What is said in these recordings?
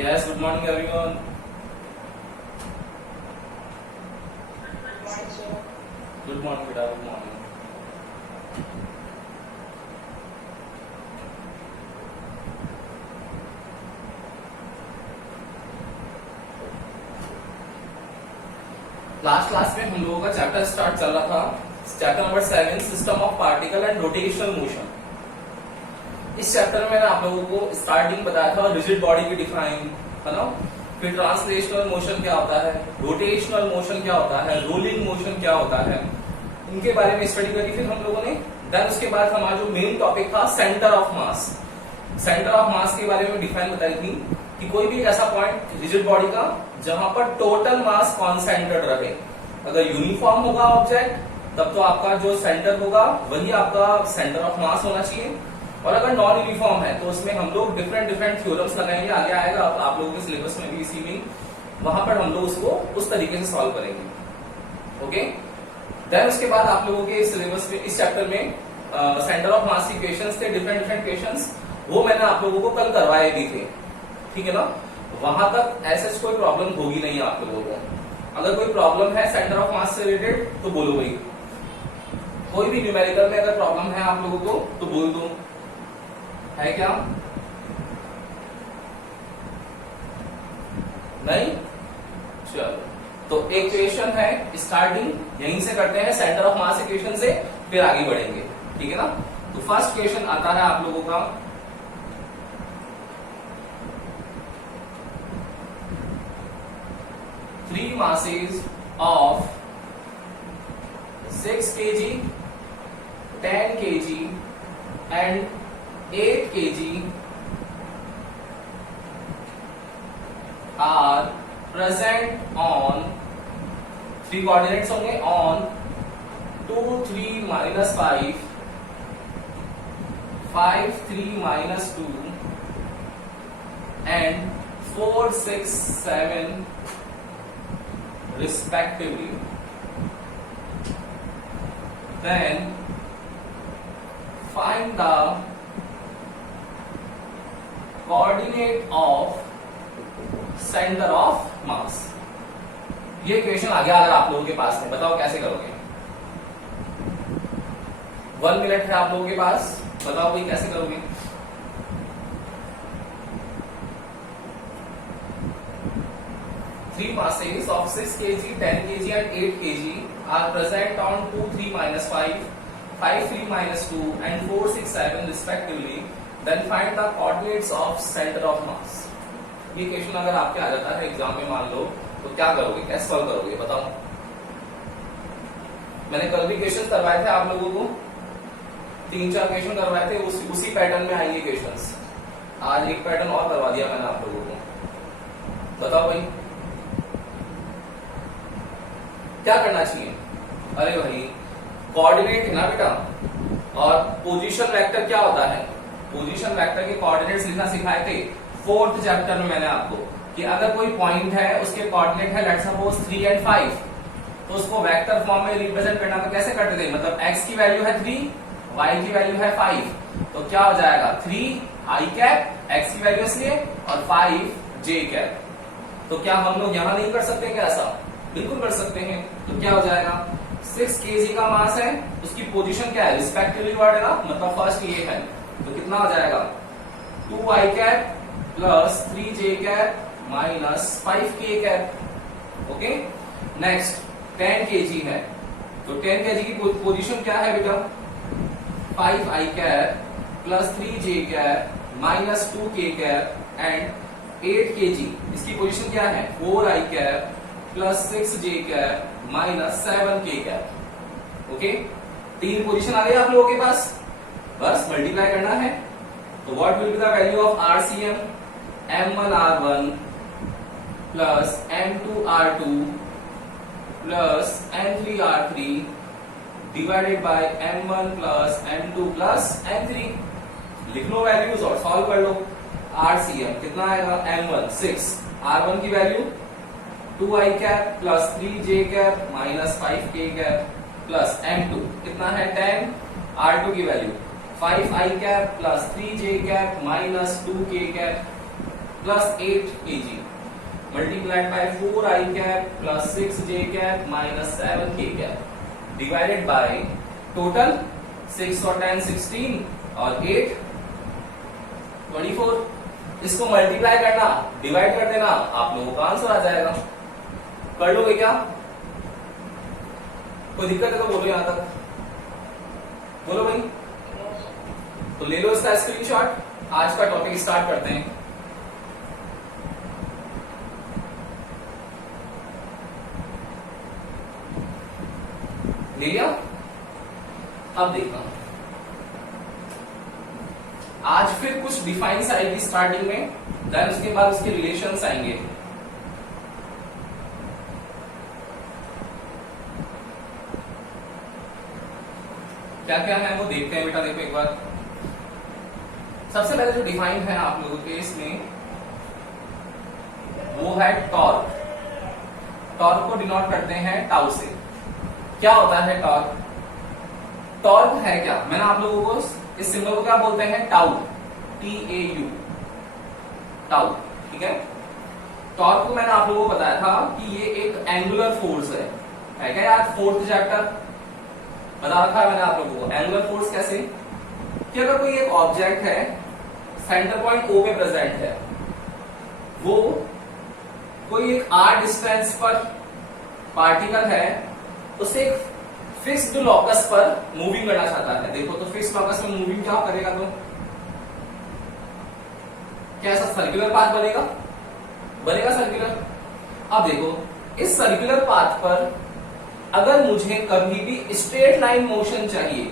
Yes, good morning everyone. Good morning beta, good morning. Last class में हम लोगों का चैप्टर स्टार्ट चल रहा था, chapter number 7 system of particle and rotational motion. इस चैप्टर में मैंने आप लोगों को स्टार्टिंग बताया था रिजिड बॉडी की डिफाइन, है ना। फिर ट्रांसलेशनल मोशन क्या होता है, रोटेशनल मोशन क्या होता है, रोलिंग मोशन क्या होता है, इनके बारे में स्टडी करी फिर हम लोगों ने। देन उसके बाद हमारा जो मेन टॉपिक था centre of mass, centre of mass के बारे में डिफाइन बताई थी कि कोई भी ऐसा पॉइंट रिजिड बॉडी का जहां पर टोटल मास कॉन्सेंट्रेटेड रहे। अगर यूनिफॉर्म होगा ऑब्जेक्ट तब तो आपका जो सेंटर होगा वही आपका सेंटर ऑफ मास होना चाहिए, और अगर नॉन यूनिफॉर्म है तो उसमें हम लोग डिफरेंट थ्योरम्स लगाएंगे, आगे आएगा आप लोगों के सिलेबस में भी, इसी में वहां पर हम लोग उसको उस तरीके से सॉल्व करेंगे। ओके, देन उसके बाद आप लोगों के सिलेबस में इस चैप्टर में सेंटर ऑफ मास की क्वेश्चंस थे, डिफरेंट क्वेश्चंस, वो मैंने आप लोगों को कल करवाए भी थे, ठीक है ना। वहां तक ऐसे कोई प्रॉब्लम होगी नहीं आप लोगों को। अगर कोई प्रॉब्लम है सेंटर ऑफ मास से रिलेटेड तो बोलो भाई, कोई भी न्यूमेरिकल में अगर प्रॉब्लम है आप लोगों को तो बोल दो, है क्या? नहीं? चलो, तो एक क्वेश्चन है, स्टार्टिंग यहीं से करते हैं सेंटर ऑफ मास इक्वेशन से, फिर आगे बढ़ेंगे, ठीक है ना। तो फर्स्ट क्वेश्चन आता है आप लोगों का, three masses of 6 kg, 10 kg and 8 kg are present on, three coordinates होंगे, on 2 3 minus 5 5 3 minus 2 and 4 6 7 respectively. Then find the coordinate of center of mass. ये क्वेश्चन आ गया अगर आप लोगों के पास है, बताओ कैसे करोगे। 1 मिनट है आप लोगों के पास, बताओ भाई कैसे करोगे। Three masses of 6 kg, 10 kg and 8 kg are present on 2 3 minus 5 5 3 minus 2 and 4 6 7 respectively. Then find the coordinates of center of mass. ये क्वेश्चन अगर आपके आ जाता है एग्जाम में मान लो, तो क्या करोगे, कैसे सॉल्व करोगे बताओ। मैंने कल भी क्वेश्चन करवाए थे आप लोगों को, 3-4 क्वेश्चन करवाए थे, उसी पैटर्न में आएंगे क्वेश्चंस। आज एक पैटर्न और करवा दिया मैंने आप लोगों को, बताओ भाई क्या करना चाहिए। अरे भाई कोऑर्डिनेट है ना बेटा, और पोजीशन वेक्टर क्या होता है, पोजीशन वेक्टर के कोऑर्डिनेट्स लिखना सिखाए थे 4th चैप्टर में मैंने आपको, कि अगर कोई पॉइंट है उसके कोऑर्डिनेट है लेट्स सपोज 3 and 5, तो उसको वेक्टर फॉर्म में रिप्रेजेंट करना तो कैसे करते थे, मतलब x की वैल्यू है 3, y की वैल्यू है 5, तो क्या हो जाएगा 3 i कैप, x की वैल्यू इसलिए, और 5 j कैप। तो क्या हम लोग यहां नहीं कर सकते क्या ऐसा, बिल्कुल कर सकते हैं। तो क्या हो जाएगा, 6 kg का मास है, उसकी पोजीशन क्या है, रिस्पेक्टिवली वर्ड है ना, मतलब फर्स्ट ये है, तो कितना हो जाएगा 2i cap plus 3j cap minus 5k cap. Okay, next 10 kg है, तो 10 kg की पोजीशन क्या है बेटा, 5i cap plus 3j cap minus 2k cap and 8 kg, इसकी पोजीशन क्या है 4i cap plus 6j cap minus 7k cap. Okay, 3 position आ गई आप लोगों के पास, बस मल्टीप्लाई करना है। तो what will be the value of RCM, M1 R1 plus M2 R2 plus M3 R3 divided by M1 plus M2 plus M3। लिख लो वैल्यूज और सॉल्व कर लो। RCM कितना आएगा, M1 6, R1 की value 2i cap plus 3j cap minus 5k cap plus M2 कितना है 10, R2 की value 5i cap plus 3j cap minus 2k cap plus 8 kg multiplied by 4i cap plus 6j cap minus 7k cap divided by total 6 और 10 16 और 8 24। इसको multiply करना, divide कर देना, आप लोगों का आंसर आ जाएगा। कर लोगे क्या? कोई दिक्कत है तो बोलो यहां तक, बोलो भाई। तो ले लो इसका स्क्रीनशॉट, आज का टॉपिक स्टार्ट करते हैं। ले लिया? अब देखना, आज फिर कुछ डिफाइंस आएगी स्टार्टिंग में, देन उसके बाद उसके रिलेशंस आएंगे। क्या क्या है वो देखते हैं बेटा। देखो एक बार, सबसे पहले जो डिफाइन है आप लोगों के इसमें वो है टॉर्क। टॉर्क को डिनोट करते हैं टाउ से। क्या होता है टॉर्क? टॉर्क है क्या, मैंने आप लोगों को इस सिंबल को क्या बोलते हैं? टाउ, TAU, टाउ, ठीक है। टॉर्क को मैंने आप लोगों को बताया था कि ये एक एंगुलर फोर्स है क्या यार? फोर्थ चैप्टर बता रखा है मैंने आप लोगों को। एंगुलर फोर्स कैसे कि अगर कोई एक ऑब्जेक्ट है, सेंटर पॉइंट O पे प्रेजेंट है, वो कोई एक r डिस्टेंस पर पार्टिकल है, उसे एक फिक्स्ड लॉकस पर मूविंग करना चाहता है। देखो तो फिक्स्ड लॉकस में मूविंग क्या करेगा? तो क्या ऐसा सर्कुलर पाथ बनेगा? बनेगा सर्कुलर। अब देखो, इस सर्कुलर पाथ पर अगर मुझे कभी भी स्ट्रेट लाइन मोशन चाहिए,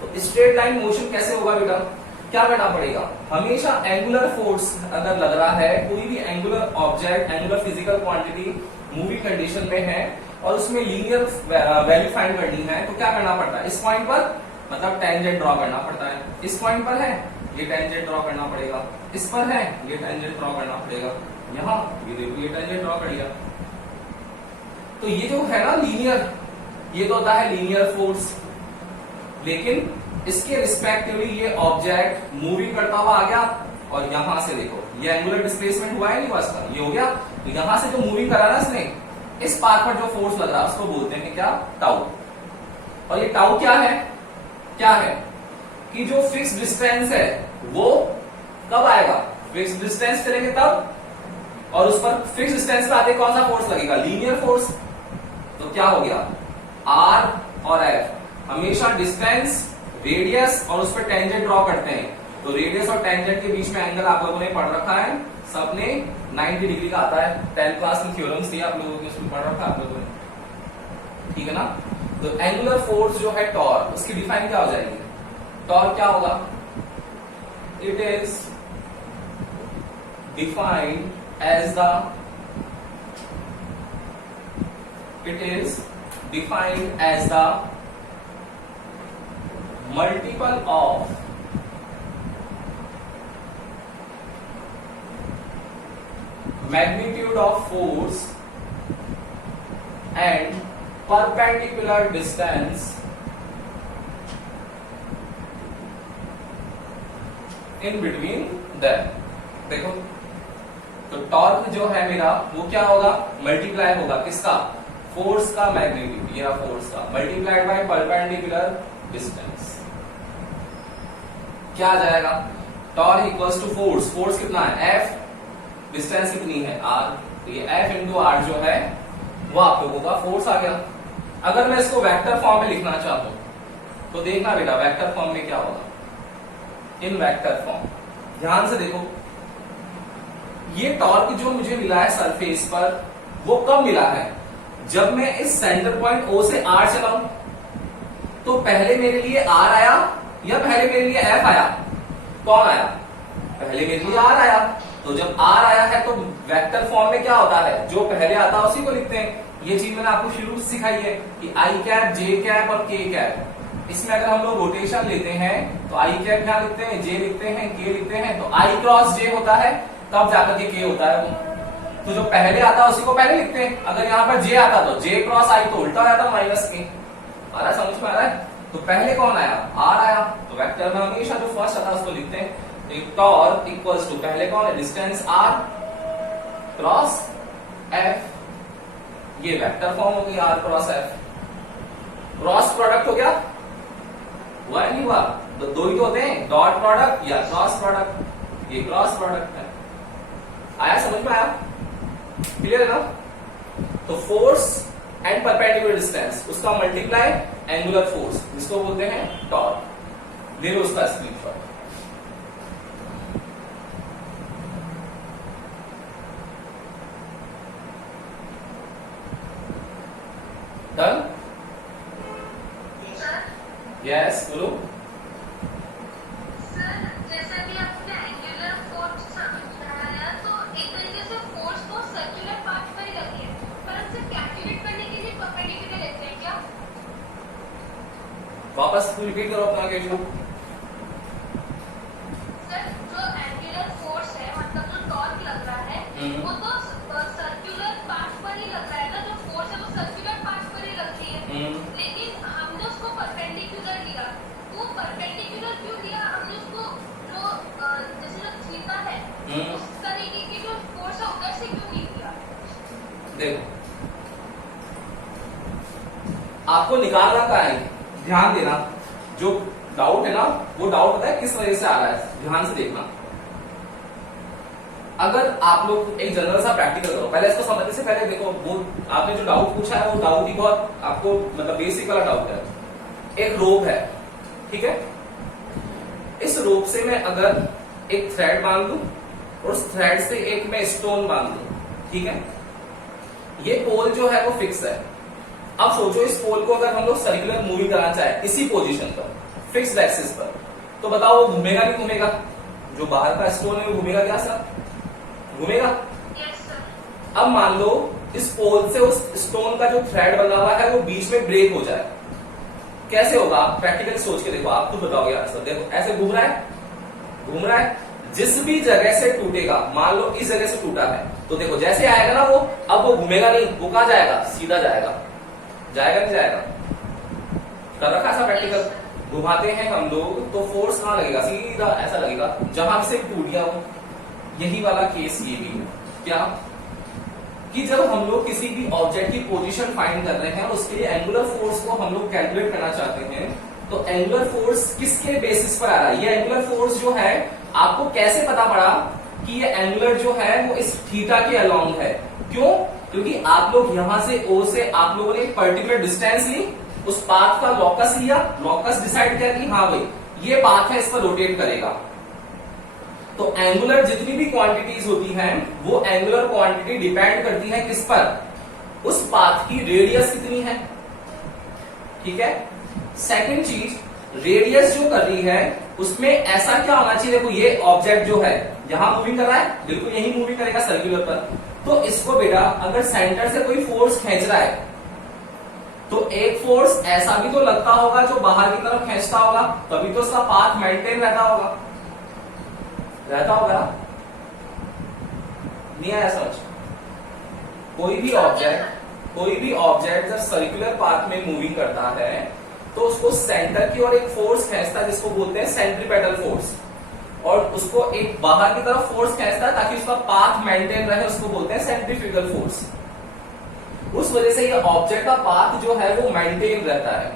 तो स्ट्रेट लाइन मोशन कैसे होगा बेटा? क्या करना पड़ेगा? हमेशा एंगुलर फोर्स अगर लग रहा है, कोई भी angular object, angular physical quantity moving condition में है और उसमें लीनियर वैल्यू फाइंड करनी है, तो क्या करना पड़ता है? इस पॉइंट पर मतलब टेंजेंट ड्रॉ करना पड़ता है। इस पॉइंट पर है, ये टेंजेंट ड्रॉ करना पड़ेगा। इस पर है, ये टेंजेंट ड्रॉ करना पड़ेगा। यहाँ ये देखो, ये टेंजेंट ड्रॉ कर लिया। तो ये जो है ना लीनियर, ये तो होता है लीनियर फोर्स, लेकिन इसके रिस्पेक्टिवली ये ऑब्जेक्ट मूविंग करता हुआ आ गया और यहां से देखो ये एंगुलर डिस्प्लेसमेंट हुआ है नहीं बस का, ये हो गया। तो यहां से जो मूविंग करा ना इसने, इस पाथ पर जो फोर्स लग रहा है उसको बोलते हैं क्या? टाउ। और ये टाउ क्या है? क्या है कि जो फिक्स डिस्टेंस है वो कब आएगा? फिक्स डिस्टेंस चलेंगे तब, और उस पर फिक्स डिस्टेंस पे आते कौन सा फोर्स लगेगा? Linear force. तो क्या हो गया? R और F हमेशा डिस्टेंस, रेडियस और उस पर टेंजेंट ड्रॉ करते हैं। तो रेडियस और टेंजेंट के बीच में एंगल आप लोगों ने पढ़ रखा है, सबने 90 डिग्री का आता है। 10th क्लास में थ्योरम्स दिया आप लोगों ने, उसमें पढ़ रखा आप लोगों ने, ठीक है ना। तो एंगुलर फोर्स जो है टॉर्क, उसकी डिफाइन क्या हो जाएगी? टॉर्क क्या होगा? It is defined as the multiple of magnitude of force and perpendicular distance in between them। देखो तो टॉर्क जो है मेरा वो क्या होगा? मल्टीप्लाई होगा किसका? फोर्स का मैग्नीट्यूड, ये फोर्स का मल्टीप्लाइड बाय परपेंडिकुलर डिस्टेंस। क्या आ जाएगा? Torque equals to force. Force कितना है? F, डिस्टेंस कितनी है? R। तो ये F इंटू R जो है वो आप लोगों का फोर्स आ गया। अगर मैं इसको वेक्टर फॉर्म में लिखना चाहूं तो देखना बेटा वेक्टर फॉर्म में क्या होगा। इन वेक्टर फॉर्म ध्यान से देखो, ये टॉर्क जो मुझे मिला है सरफेस पर वो कब मिला है? जब मैं इस सेंटर पॉइंट O से R चलाऊं तो पहले मेरे लिए R आया या पहले मेरे लिए F आया? कौन आया? पहले मेरे लिए R आया। तो जब R आया है तो वेक्टर फॉर्म में क्या होता है? जो पहले आता है उसी को लिखते हैं। ये चीज मैंने आपको शुरू से सिखाई है कि I कैप, J कैप और K कैप। इसमें अगर हम लोग रोटेशन लेते हैं तो I कैप क्या लिखते हैं? J लिखते हैं, K लिखते हैं। तो I क्रॉस J होता है तब जाकर के K होता है वो। तो जो पहले आता है उसी को पहले लिखते हैं। अगर यहाँ पर J आता तो J क्रॉस I तो उल्टा आया था माइनस K। आ रहा है? समझ में आ रहा है? तो पहले कौन आया? R आया। तो वेक्टर में हमेशा जो फर्स्ट आता है उसको लिखते हैं। टॉर्क इक्वल्स टू, पहले कौन है, डिस्टेंस r क्रॉस f, ये वेक्टर फॉर्म हो गई r cross f, cross product हो गया, हुआ नहीं हुआ, दो ही तो होते हैं, डॉट प्रोडक्ट या क्रॉस प्रोडक्ट, ये क्रॉस प्रोडक्ट है। आया समझ में, आया, क्लियर है ना? तो फोर्स एंड परपेंडिकुलर डिस्टेंस, उसका मल्टीप्लाई एंगुलर फोर्स, जिसको बोलते हैं टॉर्क। ले लो उसका स्क्रीनशॉट। डन? यस, बोलो। वापस रिपीट करो अपना क्वेश्चन। सर, जो एंगुलर फोर्स है, मतलब जो टॉर्क लग रहा है, वो तो सर्कुलर पार्ट पर ही लग रहा है ना, जो फोर्स है वो सर्कुलर पार्ट पर ही लग रही है, लेकिन हमने उसको परपेंडिकुलर लिया। वो परपेंडिकुलर क्यों लिया हमने उसको? जो जैसे जो थीटा है, उस तरीके की जो फोर्स है उधर से क्यों नहीं लिया? देखो, आपको निकालना क्या है, ध्यान देना, जो डाउट है ना, वो डाउट पता है किस वजह से आ रहा है, ध्यान से देखना। अगर आप लोग एक जनरल सा प्रैक्टिकल करो, पहले इसको समझने से पहले देखो, वो आपने जो डाउट पूछा है वो डाउट ही बहुत आपको मतलब बेसिक वाला डाउट है। एक रोप है, ठीक है, इस रोप से मैं अगर एक थ्रेड बांध दूं और उस थ्रेड से एक मैं स्टोन बांध दूं, ठीक है, ये पोल जो है वो फिक्स है। अब सोचो इस पोल को अगर हम लोग सर्कुलर मूविंग कराना चाहे इसी पोजीशन पर, फिक्स्ड एक्सिस पर, तो बताओ वो घूमेगा नहीं घूमेगा? जो बाहर का स्टोन है वो घूमेगा क्या सर? घूमेगा। Yes sir. अब मान लो इस पोल से उस स्टोन का जो थ्रेड बना हुआ है वो बीच में ब्रेक हो जाए, कैसे होगा? आप प्रैक्टिकली सोच के देखो, आप खुद बताओगे आंसर। देखो ऐसे घूम रहा है, घूम रहा है, जिस भी जगह से टूटेगा, मान लो इस जगह से टूटा है, तो देखो जैसे आएगा ना वो, अब वो घूमेगा नहीं, वो कहां जाएगा? सीधा जाएगा। जाएगा नहीं जाएगा? कर रखा ऐसा प्रैक्टिकल, घुमाते हैं हम लोग तो फोर्स कहां लगेगा? सीधा ऐसा लगेगा जहां से टूट गया हो। यही वाला केस ये भी है क्या, कि जब हम लोग किसी भी ऑब्जेक्ट की पोजीशन फाइंड कर रहे हैं और उसके लिए एंगुलर फोर्स को हम लोग कैलकुलेट करना चाहते हैं, तो एंगुलर फोर्स किसके बेसिस पर आ रहा है? ये एंगुलर फोर्स जो है आपको कैसे पता पड़ा कि ये एंगुलर जो है वो इस थीटा के अलोंग है? क्यों? क्योंकि आप लोग यहां से O से आप लोगों ने एक पर्टिकुलर डिस्टेंस ली, उस पाथ का लॉकस लिया, लॉकस डिसाइड किया कि हाँ भाई ये पाथ है, इस पर रोटेट करेगा। तो एंगुलर जितनी भी क्वांटिटीज होती हैं, वो एंगुलर क्वांटिटी डिपेंड करती है किस पर? उस पाथ की रेडियस कितनी है, ठीक है। सेकंड चीज, रेडियस जो कर रही है उसमें ऐसा क्या होना चाहिए? देखो ये ऑब्जेक्ट जो है यहां मूविंग कर रहा है, बिल्कुल यही मूविंग करेगा सर्कुलर पर, तो इसको बेटा अगर सेंटर से कोई फोर्स खींच रहा है, तो एक फोर्स ऐसा भी तो लगता होगा जो बाहर की तरफ खींचता होगा, तभी तो उसका पाथ मेंटेन रहता होगा, रहता होगा ना? नहीं आया समझ? कोई भी ऑब्जेक्ट जब सर्कुलर पाथ में मूविंग करता है तो उसको सेंटर की ओर एक फोर्स खींचता है जिसको बोलते हैं सेंट्रीपेटल फोर्स, और उसको एक बाहर की तरफ फोर्स खींचता है ताकि उसका पाथ मेंटेन रहे, उसको बोलते हैं सेंट्रीफ्यूगल फोर्स। उस वजह से ये ऑब्जेक्ट का पाथ जो है वो मेंटेन रहता है,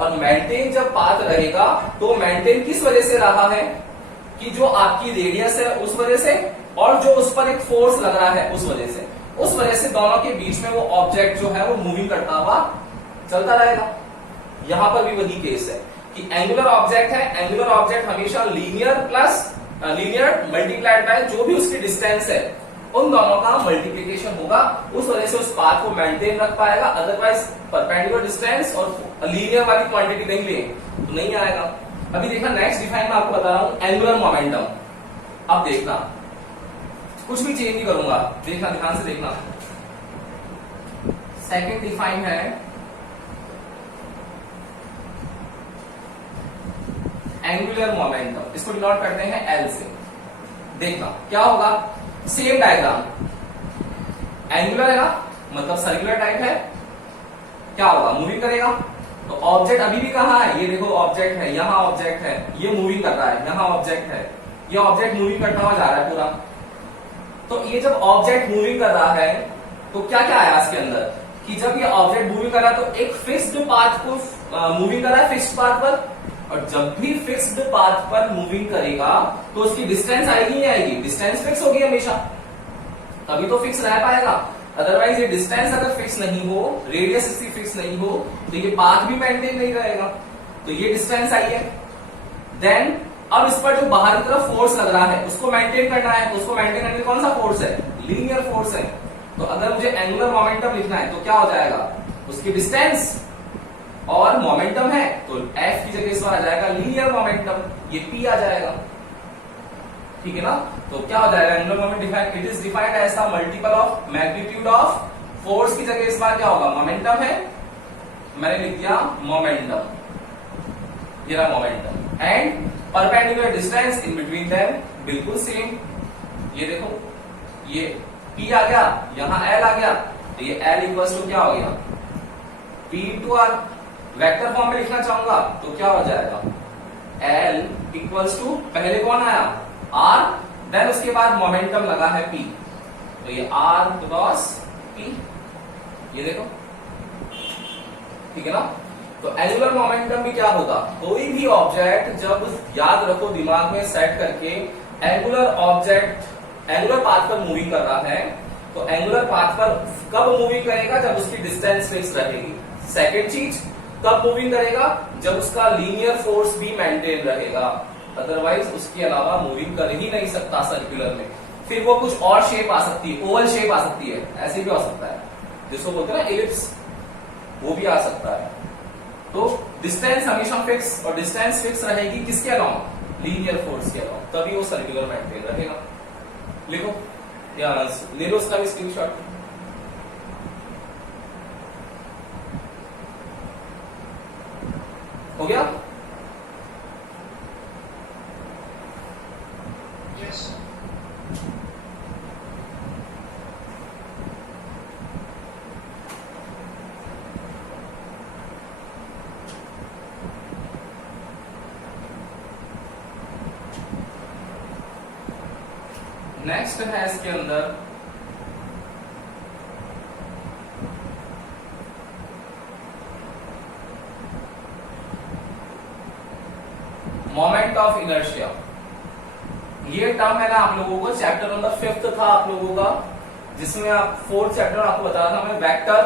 और मेंटेन जब पाथ रहेगा तो मेंटेन किस वजह से रहा है? कि जो आपकी रेडियस है उस वजह से, और जो उस पर एक फोर्स लग रहा है उस वजह से दोनों के बीच में वो ऑब्जेक्ट जो है वो मूविंग करता हुआ चलता रहेगा। यहां पर भी वही केस है कि एंगुलर ऑब्जेक्ट है, एंगुलर ऑब्जेक्ट हमेशा लीनियर मल्टीप्लाइड बाय जो भी उसकी डिस्टेंस है, उन दोनों का मल्टीप्लीकेशन होगा, उस वजह से उस पाथ को मेंटेन रख पाएगा। अदरवाइज परपेंडिकुलर डिस्टेंस और लीनियर वाली क्वांटिटी नहीं ले तो नहीं आएगा। अभी देखना नेक्स्ट डिफाइन मैं आपको बता रहा हूं, एंगुलर मोमेंटम। अब देखना, कुछ भी चेंज नहीं करूंगा, देखना ध्यान से देखना। सेकंड डिफाइन है एंगुलर मोमेंटम, इसको डिनोट करते हैं L से। देखना क्या होगा, सेम डायग्राम, एंगुलर है ना, मतलब सर्कुलर टाइप है, क्या होगा? मूविंग करेगा। तो ऑब्जेक्ट अभी भी कहां है? ये देखो ऑब्जेक्ट है, यहां ऑब्जेक्ट है, ये मूविंग कर रहा है, यहां ऑब्जेक्ट है, ये ऑब्जेक्ट मूविंग करता हुआ जा रहा है पूरा। तो ये जब ऑब्जेक्ट मूविंग कर रहा है तो क्या क्या आया इसके अंदर कि जब ये ऑब्जेक्ट मूविंग कर रहा है तो एक फिक्स्ड पाथ को मूविंग कर रहा है फिक्स्ड पाथ पर, और जब भी फिक्स्ड पाथ पर मूविंग करेगा तो उसकी डिस्टेंस आएगी नहीं आएगी, डिस्टेंस फिक्स होगी हमेशा, तभी तो फिक्स रह पाएगा। अदरवाइज ये डिस्टेंस अगर फिक्स नहीं हो, रेडियस इसकी फिक्स नहीं हो, तो ये पाथ भी मेंटेन नहीं रहेगा। तो ये डिस्टेंस आई है। देन अब इस पर जो बाहर की तरफ फोर्स लग रहा है उसको मेंटेन करना है, तो उसको मेंटेन करने कौन सा फोर्स है, लीनियर फोर्स है। तो अगर मुझे एंगुलर मोमेंटम लिखना है तो क्या हो जाएगा, उसकी डिस्टेंस और मोमेंटम है तो F की जगह इस बार आ जाएगा लीनियर मोमेंटम, ये P आ जाएगा, ठीक है ना। तो क्या हो जाएगा, angular moment defined, it is defined as the multiple of magnitude of force की जगह इस बार क्या होगा, मोमेंटम है, मैंने लिख दिया मोमेंटम, ये रहा momentum, and perpendicular distance in between them बिल्कुल सेम। ये देखो ये P आ गया, यहां L आ गया, तो ये L इक्वल्स टू क्या हो गया, P into R। Vector form में लिखना चाहूंगा तो क्या हो जाएगा, L इक्वल्स टू पहले कौन आया R, देन उसके बाद मोमेंटम लगा है P, तो ये R क्रॉस P, ये देखो, ठीक है ना। तो एंगुलर मोमेंटम भी क्या होगा, कोई भी ऑब्जेक्ट जब याद रखो दिमाग में सेट करके एंगुलर ऑब्जेक्ट एंगुलर पाथ पर मूविंग कर रहा है तो एंगुलर पाथ पर कब मूविंग करेगा, जब उसकी डिस्टेंस फिक्स रहेगी। सेकेंड चीज, कब मूविंग करेगा, जब उसका लीनियर फोर्स भी मेंटेन रहेगा, अदरवाइज उसके अलावा मूविंग कर ही नहीं सकता सर्कुलर में। फिर वो कुछ और शेप आ सकती है, ओवल शेप आ सकती है, ऐसे भी हो सकता है, जिसको बोलते हैं ना एलिप्स, वो भी आ सकता है। तो डिस्टेंस हमेशा फिक्स, और डिस्टेंस फिक्स रहेगी किसके अलावा, लीनियर फोर्स के अलावा, तभी वो सर्कुलर मेंटेन रहेगा। लिखो या ले लो उसका भी स्क्रीनशॉट। हो गया, यस नेक्स्ट है इसके अंदर मोमेंट ऑफ इनर्शिया। ये टर्म है ना आप लोगों को चैप्टर नंबर 5 था आप लोगों का, जिसमें आप 4th चैप्टर आपको बता रहा था मैं, वेक्टर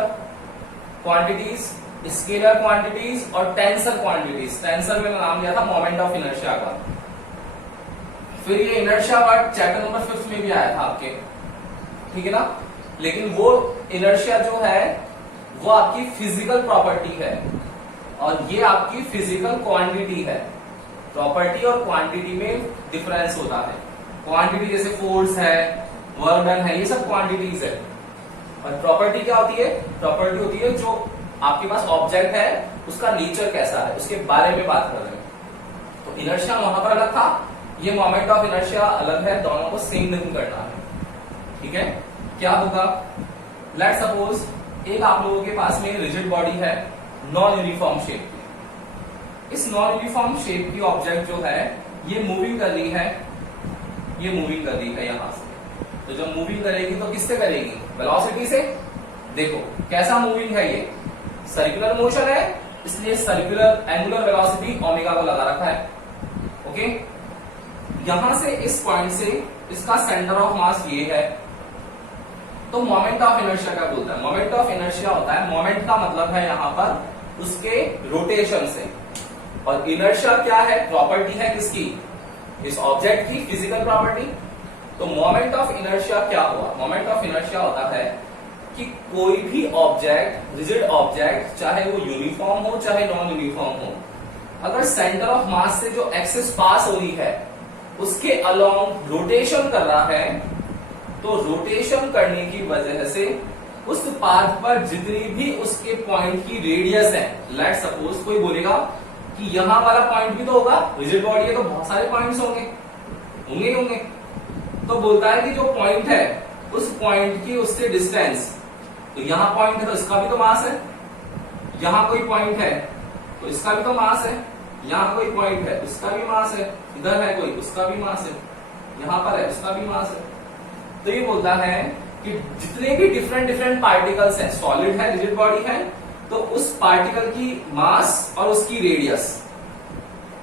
क्वांटिटीज, स्केलर क्वांटिटीज और टेंसर क्वांटिटीज। टेंसर में नाम लिया था मोमेंट ऑफ इनर्शिया का। फिर ये इनर्शिया वर्ड चैप्टर नंबर 5 में भी आया था आपके, ठीक है ना। लेकिन वो इनर्शिया जो है वो आपकी फिजिकल प्रॉपर्टी है और ये आपकी फिजिकल क्वांटिटी है। प्रॉपर्टी और क्वांटिटी में डिफरेंस होता है। क्वांटिटी जैसे फोर्स है, वर्क डन है, ये सब क्वांटिटीज है, और प्रॉपर्टी क्या होती है, प्रॉपर्टी होती है जो आपके पास ऑब्जेक्ट है उसका नेचर कैसा है उसके बारे में बात कर रहे हैं। तो इनर्शिया वहां पर अलग था, ये मोमेंट ऑफ इनर्शिया अलग है, दोनों को सेम नहीं करना है, ठीक है। क्या होगा, लेट सपोज एक आप लोगों के पास में रिजिड बॉडी है नॉन यूनिफॉर्म शेप की। इस नॉन यूनिफॉर्म शेप की ऑब्जेक्ट जो है ये मूविंग कर रही है, ये मूविंग कर रही है यहां से। तो जब मूविंग करेगी तो किससे करेगी, वेलोसिटी से। देखो कैसा मूविंग है, ये सर्कुलर मोशन है, इसलिए सर्कुलर एंगुलर वेलोसिटी ओमेगा को लगा रखा है, ओके। यहां से इस पॉइंट से इसका सेंटर ऑफ मास ये है, तो मोमेंट ऑफ इनर्शिया क्या बोलता है, मोमेंट ऑफ इनर्शिया होता है, मोमेंट का मतलब है यहां पर उसके रोटेशन से, और इनर्शिया क्या है, प्रॉपर्टी है किसकी, इस ऑब्जेक्ट की फिजिकल प्रॉपर्टी। तो मोमेंट ऑफ इनर्शिया क्या हुआ, मोमेंट ऑफ इनर्शिया होता है कि कोई भी ऑब्जेक्ट, रिजिड ऑब्जेक्ट, चाहे वो यूनिफॉर्म हो चाहे नॉन यूनिफॉर्म हो, अगर सेंटर ऑफ मास से जो एक्सिस पास हो रही है उसके अलोंग रोटेशन कर रहा है, तो रोटेशन करने की वजह से उस पाथ पर जितनी भी उसके पॉइंट की रेडियस है, लेट सपोज कोई बोलेगा कि यहां वाला पॉइंट भी तो होगा, रिजिड बॉडी है तो बहुत सारे पॉइंट्स होंगे, तो बोलता है कि जो पॉइंट है उस पॉइंट की उससे डिस्टेंस, तो यहां पॉइंट है तो इसका भी तो मास है, यहां कोई पॉइंट है तो इसका भी तो मास है, यहां कोई पॉइंट है उसका भी मास है, इधर है कोई उसका भी मास है, यहां पर है, उसका भी मास है। तो ये बोलता है कि जितने भी डिफरेंट डिफरेंट पार्टिकल्स हैं, सॉलिड है, रिजिड बॉडी है, तो उस पार्टिकल की मास और उसकी रेडियस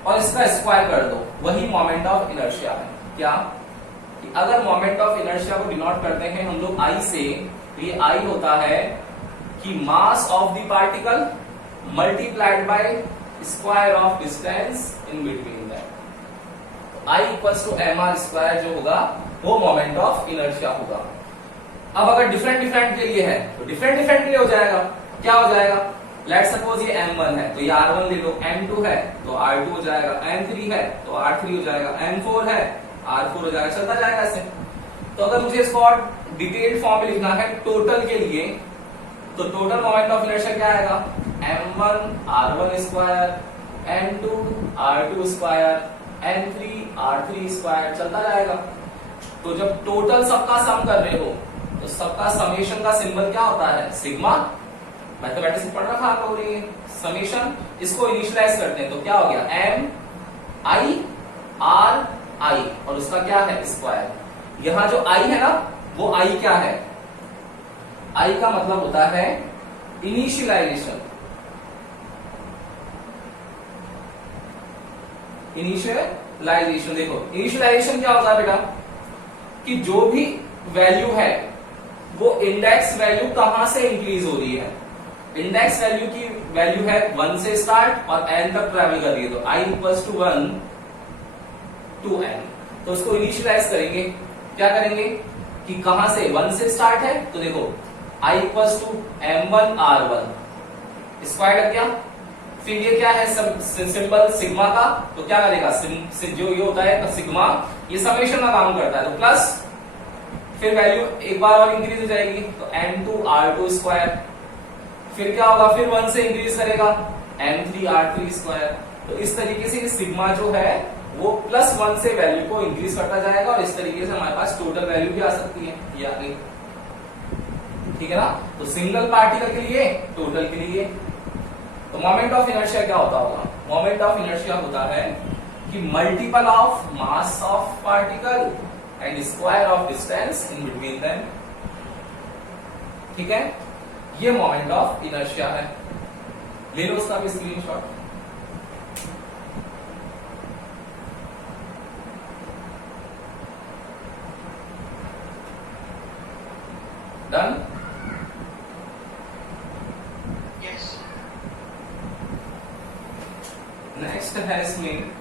और इसका स्क्वायर कर दो, वही मोमेंट ऑफ इनर्शिया है। क्या कि अगर मोमेंट ऑफ इनर्शिया को डिनोट करते हैं हम लोग आई से, तो ये आई होता है कि mass of the particle multiplied by square of distance in between that. I equals to M R square जो होगा वो मोमेंट ऑफ इनर्शिया होगा। अब अगर डिफरेंट डिफरेंट के लिए है तो डिफरेंट डिफरेंट के लिए हो जाएगा। क्या हो जाएगा? लेट सपोज ये m1 है तो ये r1 ले लो, m2 है तो r2 हो जाएगा, m3 है तो r3 हो जाएगा, m4 है r4 हो जाएगा, चलता जाएगा ऐसे। तो अगर मुझे इसको और डिटेल्ड फॉर्म में लिखना है टोटल के लिए, तो टोटल मोमेंट ऑफ इनर्शिया क्या आएगा? m1 r1 square, m2 r2 square, m3 r3 square, चलता जाएगा। तो जब टोटल सबका सम कर रहे हो तो सबका समेशन का सिंबल क्या होता है? सिग्मा। मैथमेटिक्स में पढ़ रखा आप लोगों ने समेशन। इसको इनिशियलाइज करते हैं तो क्या हो गया? एम आई आर आई और उसका क्या है? स्क्वायर। यहां जो आई है ना, वो आई क्या है? आई का मतलब होता है इनिशियलाइजेशन। इनिशियलाइजेशन देखो, इनिशियलाइजेशन क्या होता है बेटा कि जो भी वैल्यू है वो इंडेक्स वैल्यू कहां से इंक्रीज हो रही है। इंडेक्स वैल्यू की वैल्यू है 1 से स्टार्ट और n तक ट्रेवल कर रही है, तो i equals to 1 to n। तो उसको इनिशियलाइज करेंगे, क्या करेंगे कि कहां से? 1 से स्टार्ट है तो देखो i equals to m1 r1 square लग गया। फिर ये क्या है? सिंबल सिग्मा का, तो क्या करेगा? जो ये होता है सिग्मा, ये समेशन का काम करता है, तो प्लस फिर वैल्यू एक बार और इंक्रीज हो जाएगी तो m2 r2 स्क्वायर। फिर क्या होगा? फिर 1 से इंक्रीज करेगा m3 r3 स्क्वायर। तो इस तरीके से सिग्मा जो है वो +1 से वैल्यू को इंक्रीज करता जाएगा और इस तरीके से हमारे पास टोटल वैल्यू भी आ सकती है, ये आ गई। ठीक है ना? तो सिंगल पार्टिकल के लिए, टोटल के लिए। तो मोमेंट ऑफ इनर्शिया क्या होता होगा? मोमेंट ऑफ इनर्शिया होता है कि multiple of mass of particle and square of distance in between them. ठीक है, ये मोमेंट ऑफ इनर्शिया है। ले लो उसका भी स्क्रीनशॉट। डन? यस। नेक्स्ट है इसमें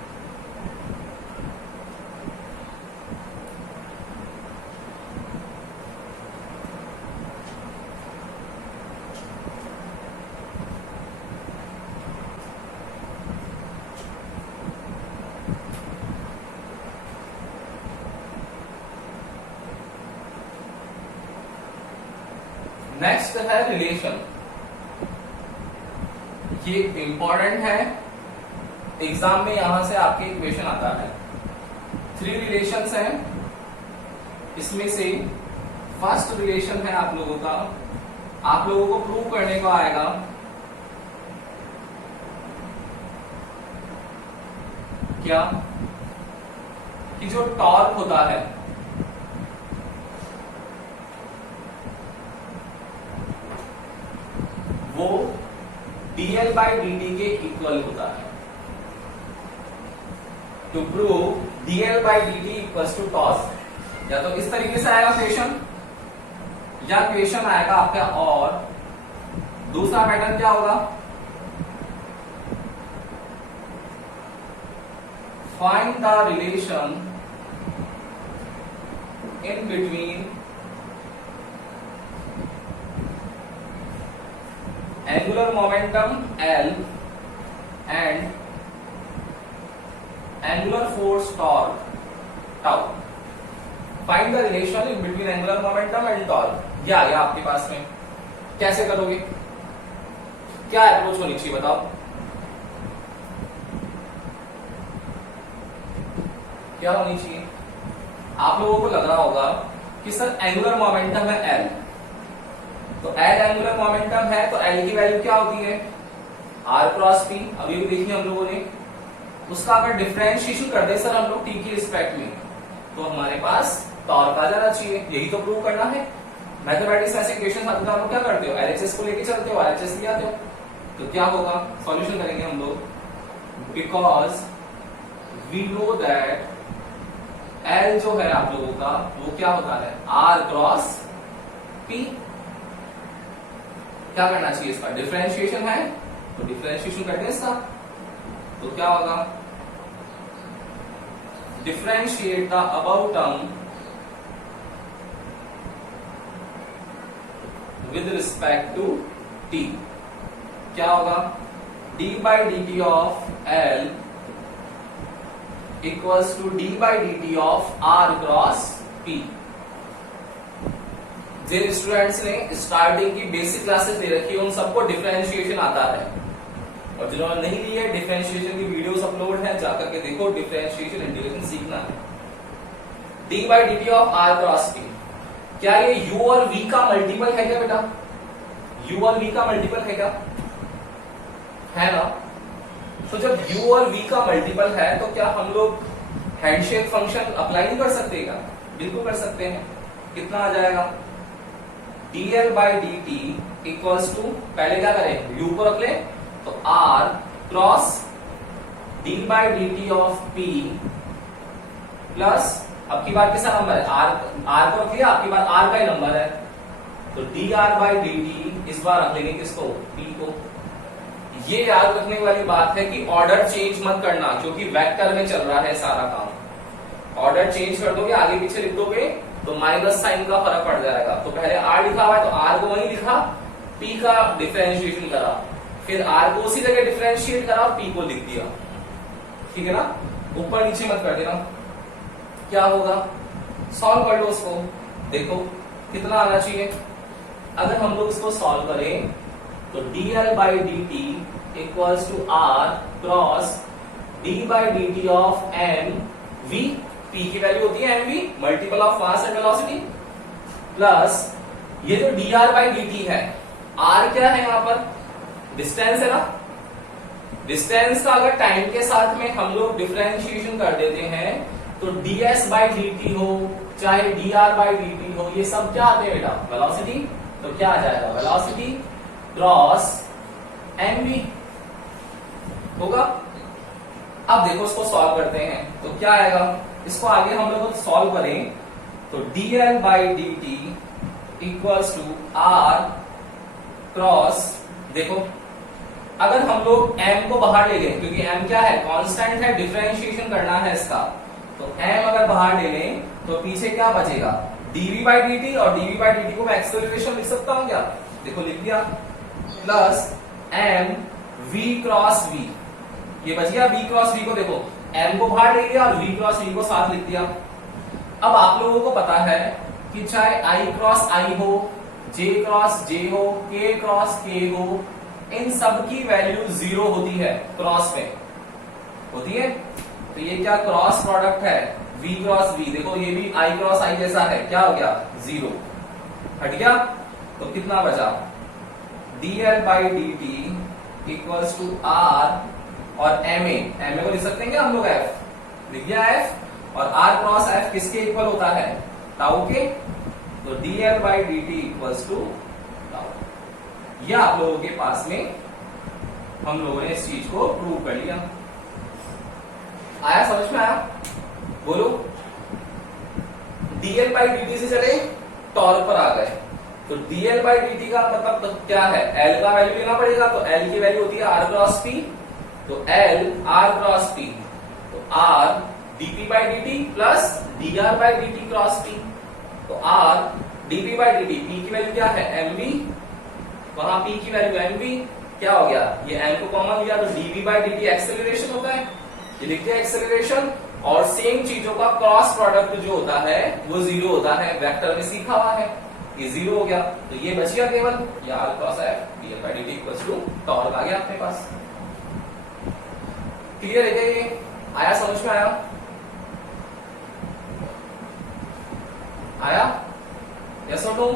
नेक्स्ट है रिलेशन। ये इंपॉर्टेंट है, एग्जाम में यहां से आपके इक्वेशन आता है। 3 रिलेशंस हैं, इसमें से फर्स्ट रिलेशन है आप लोगों का, आप लोगों को प्रूव करने को आएगा क्या कि जो टॉर्क होता है वो dl by dt के इक्वल होता है। To prove dl by dt equals to torque, या तो इस तरीके से आएगा क्वेश्चन, या क्वेश्चन आएगा आपका और दूसरा पैटर्न क्या होगा? Find the relation in between angular momentum L and angular force torque tau. Find the relation in between angular momentum and torque. या आपके पास में कैसे करोगे? क्या अप्रोच होनी चाहिए बताओ? क्या होनी चाहिए? आप लोगों को लग रहा होगा कि सर एंगुलर मोमेंटम है L, तो L एंगुलर मोमेंटम है तो L की वैल्यू क्या होती है? R cross P। अभी भी देखिए हम लोगों ने उसका अगर डिफरेंशिएशन कर दे सर हम लोग T की रिस्पेक्ट में, तो हमारे पास टॉर्क आ जाना चाहिए। यही तो प्रूव करना है। मैथमेटिक्स में ऐसे इक्वेशन आते तो आप लोग क्या करते हो, एलएचएस को लेके चलते हो, आरएचएस ले आते हो। तो क्या होगा, सॉल्यूशन करेंगे हम लोग, because we know that L जो है आप लोगों का वो क्या होता है, आर क्रॉस पी। क्या करना चाहिए, इसका डिफरेंशिएशन है तो डिफरेंशिएशन करते हैं इसका। तो क्या होगा, differentiate the about term with respect to T. क्या होगा, D by D T of L equals to D by D T of R cross P. जिन स्टूडेंट्स ने स्टार्टिंग की बेसिक क्लासेस दे रखी है उन सबको डिफरेंशिएशन आता है, और जिन्होंने नहीं ली है डिफरेंशिएशन की वीडियोस अपलोड है, जाकर के देखो। डिफरेंशिएशन इंटीग्रेशन सीखना है। D by D T of R cross P, क्या ये u और v का मल्टीपल है क्या बेटा, u और v का मल्टीपल है क्या, है ना। तो जब u और v का मल्टीपल है तो क्या हम लोग हैंडशेक फंक्शन अप्लाई नहीं कर सकते क्या, बिल्कुल कर सकते हैं। कितना आ जाएगा, dl by D T equals to, पहले क्या करें, u को रख ले तो r cross d by D T of p plus, अब की बार किसका नंबर है, r को रख लिया, आपकी बार r का ही नंबर है तो dr बाई डी टी, इस बार रख लेंगे किसको, p को। ये याद रखने वाली बात है कि ऑर्डर चेंज मत करना, क्योंकि वेक्टर में चल रहा है सारा काम। ऑर्डर चेंज कर दोगे, आगे पीछे लिख दोगे तो माइनस साइन का फर्क पड़ जाएगा। तो पहले r लिखा हुआ है तो r को वहीं लिखा, p का डिफरेंशिएशन करा, फिर r को उसी जगह डिफरेंशिएट करा, p को लिख दिया। ठीक है ना, ऊपर नीचे मत कर देना। क्या होगा, सॉल्व कर लो उसको, देखो कितना आना चाहिए। अगर हम लोग इसको सॉल्व करें तो dl by D T equals to R cross d by D T of M V, p की वैल्यू होती है mv, multiple of mass and velocity, plus ये जो dr बाई डी टी है, r क्या है यहां पर, डिस्टेंस है ना। डिस्टेंस का अगर टाइम के साथ में हम लोग डिफरेंशिएशन कर देते हैं तो ds बाई डी टी हो चाहे dr बाई डी टी हो, ये सब क्या आते हैं बेटा, वेलोसिटी। तो क्या आ जाएगा, वेलोसिटी क्रॉस mv होगा। अब देखो इसको सॉल्व करते हैं तो क्या आएगा, इसको आगे हम लोग सॉल्व करें तो dl by D T equals to r cross, देखो अगर हम लोग m को बाहर ले लें, क्योंकि m क्या है, कांस्टेंट है, डिफरेंशिएशन करना है इसका, तो m अगर बाहर ले लें तो पीछे क्या बचेगा, dv बाई डी टी, और dv बाई डी टी को मैं एक्सेलरेशन लिख सकता हूं क्या, देखो लिख दिया, plus m v cross v, ये बच गया v क्रॉस v को, देखो m को बाहर ले लिया और v क्रॉस v को साथ लिख दिया। अब आप लोगों को पता है कि चाहे i क्रॉस i हो, j क्रॉस j हो, k क्रॉस k हो, इन सब की वैल्यू 0 होती है, क्रॉस में होती है। तो ये क्या क्रॉस प्रोडक्ट है, v क्रॉस v, देखो ये भी i क्रॉस i जैसा है, क्या हो गया, 0 हट गया। तो कितना बचा, dl by D T equals to r और ma को लिख सकते हैं क्या हम लोग, f लिख दिया f, और r क्रॉस f किसके इक्वल होता है, टाउ के। तो dl by D T equals to tau. ये आप लोगों के पास में हम लोगों ने इस चीज को प्रूव कर लिया। आया, समझ में आया, बोलो। dl बाई डी टी से चले टॉर्क पर आ गए, तो dl बाई डी टी का मतलब तो क्या है, l का वैल्यू लेना पड़ेगा, तो l की वैल्यू होती है r क्रॉस p, तो l r क्रॉस p, तो r dp by D T plus dr by D T cross p, तो r dp by D T, p की वैल्यू क्या है mv, वहां p की वैल्यू mv, क्या हो गया, ये m को कॉमन लिया तो dv by D T acceleration होता है, ये लिख दिया एक्सेलरेशन। और सेम चीजों का क्रॉस प्रोडक्ट जो होता है वो 0 होता है, वेक्टर में सीखा हुआ है, ये 0 हो गया, तो ये बच गया केवल ये r cross f dl by D T equals to torque आ गया अपने पास। क्लियर है क्या, ये आया, समझ में आया, आया, यस और नो,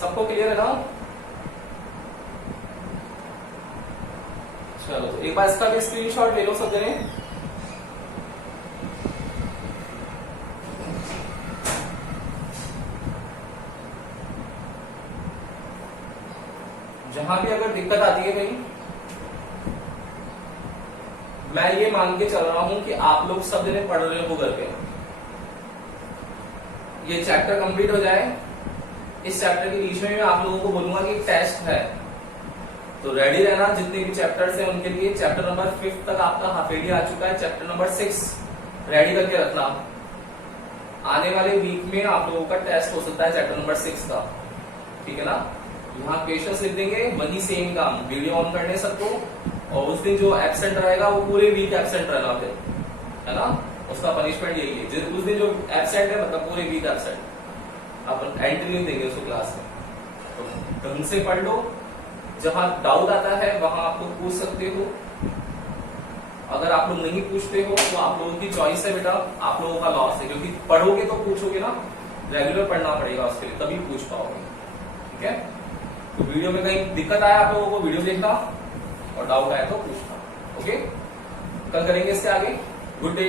सबको क्लियर है ना। चलो तो एक बार इसका भी स्क्रीनशॉट ले लो सब जने। यहां भी अगर दिक्कत आती है कहीं, मैं ये मान के चल रहा हूं कि आप लोग सब जने पढ़ रहे हो घर पे, ये चैप्टर कंप्लीट हो जाए, इस चैप्टर के बीच में मैं आप लोगों को बोलूंगा कि टेस्ट है, तो रेडी रहना। जितने भी चैप्टर्स हैं उनके लिए चैप्टर नंबर 5 तक आपका हाफ एडी आ चुका है, चैप्टर नंबर 6 रेडी करके रखना। आने वाले वीक में आप लोगों का टेस्ट हो सकता है चैप्टर नंबर 6 का, ठीक है ना। यहाँ क्वेश्चंस लिख देंगे, वही सेम काम, वीडियो ऑन करने सबको, और उस दिन जो एब्सेंट रहेगा वो पूरे वीक एब्सेंट रहना फिर, है ना। उसका पनिशमेंट यही है, उस दिन जो एब्सेंट है मतलब पूरे वीक एब्सेंट, अपन एंट्री नहीं देंगे उसको क्लास में। तो ढंग से पढ़ लो, जहां डाउट आता है वहां आप लोग पूछ सकते हो। अगर आप लोग नहीं पूछते हो तो आप लोगों की चॉइस है बेटा, आप लोगों का लॉस है, क्योंकि पढ़ोगे तो पूछोगे ना, रेगुलर पढ़ना पड़ेगा उसके लिए, तभी पूछ पाओगे, ठीक है। तो वीडियो में कहीं दिक्कत आया आप लोगों को वीडियो देखना, और डाउट आया तो पूछना, ओके। कल करेंगे इससे आगे। Good day.